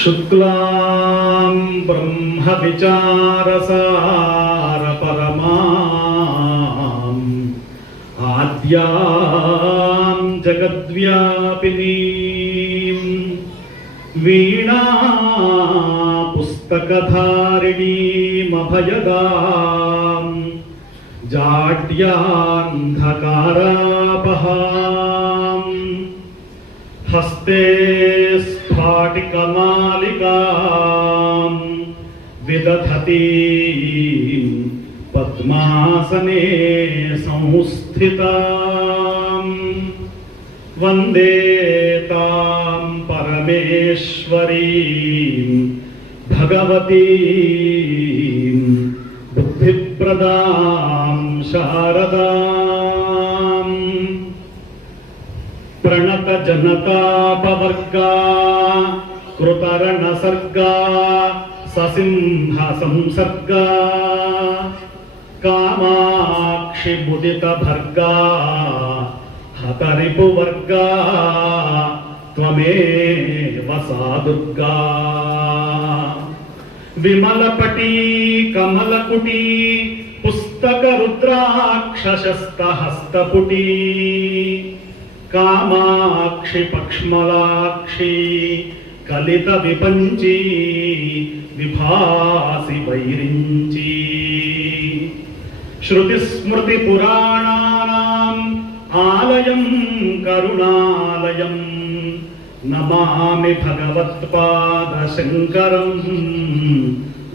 शुक्लां ब्रह्म विचारसार परमां आद्यां जगद्व्यापिनीं वीणा पुस्तकधारिणीमभयदां जाड्यान्धकारापहां हस्ते स्फाटिकमालिकां विदधतीं पद्मासने संस्थितां वन्दे तां परमेश्वरीं भगवतीं बुद्धिप्रदां शारदां प्रणतजनतापवर्गा कृतरणसर्गा ससिंहसंसर्गा कामाक्षि मुदितभर्गा हतरिपुवर्गा त्वमेव सा दुर्गा विमलपटी कमलकुटी पुस्तकरुद्राक्षशस्तहस्तपुटी कामाक्षि पक्ष्मलाक्षी कलित विपंची विभासी वैरिंची श्रुतिस्मृति पुराणानाम् आलयं करुणालयं नमामि भगवत्पाद शंकरं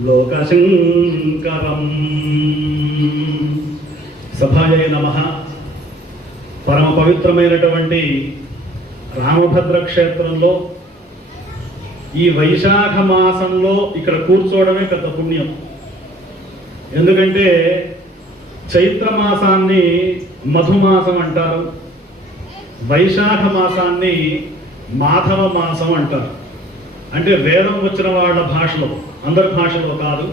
लोकशंकरं। सभायै नमः। పరమ పవిత్రమైనటువంటి రామభద్ర క్షేత్రంలో ఈ వైశాఖ మాసంలో ఇక్కడ కూర్చోవడమే పెద్ద పుణ్యం. ఎందుకంటే చైత్ర మాసాన్ని మధుమాసం అంటారు, వైశాఖ మాసాన్ని మాధవ మాసం అంటారు. అంటే వేదం వచ్చిన వాళ్ళ భాషలో, అందరి భాషలో కాదు.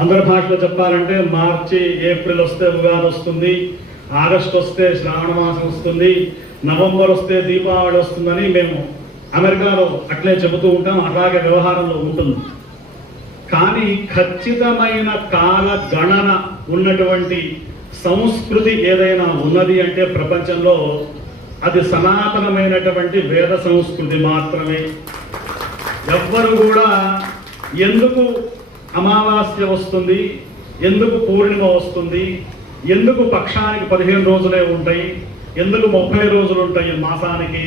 అందరి భాషలో చెప్పాలంటే మార్చి ఏప్రిల్ వస్తే ఉగాది వస్తుంది, ఆగస్టు వస్తే శ్రావణ మాసం వస్తుంది, నవంబర్ వస్తే దీపావళి వస్తుందని మేము అమెరికాలో అట్లే చెబుతూ ఉంటాం. అలాగే వ్యవహారంలో ఉంటుంది. కానీ ఖచ్చితమైన కాల గణన ఉన్నటువంటి సంస్కృతి ఏదైనా ఉన్నది అంటే ప్రపంచంలో అది సనాతనమైనటువంటి వేద సంస్కృతి మాత్రమే. ఎవ్వరు కూడా ఎందుకు అమావాస్య వస్తుంది, ఎందుకు పూర్ణిమ వస్తుంది, ఎందుకు పక్షానికి 15 రోజులే ఉంటాయి, ఎందుకు 30 రోజులు ఉంటాయి మాసానికి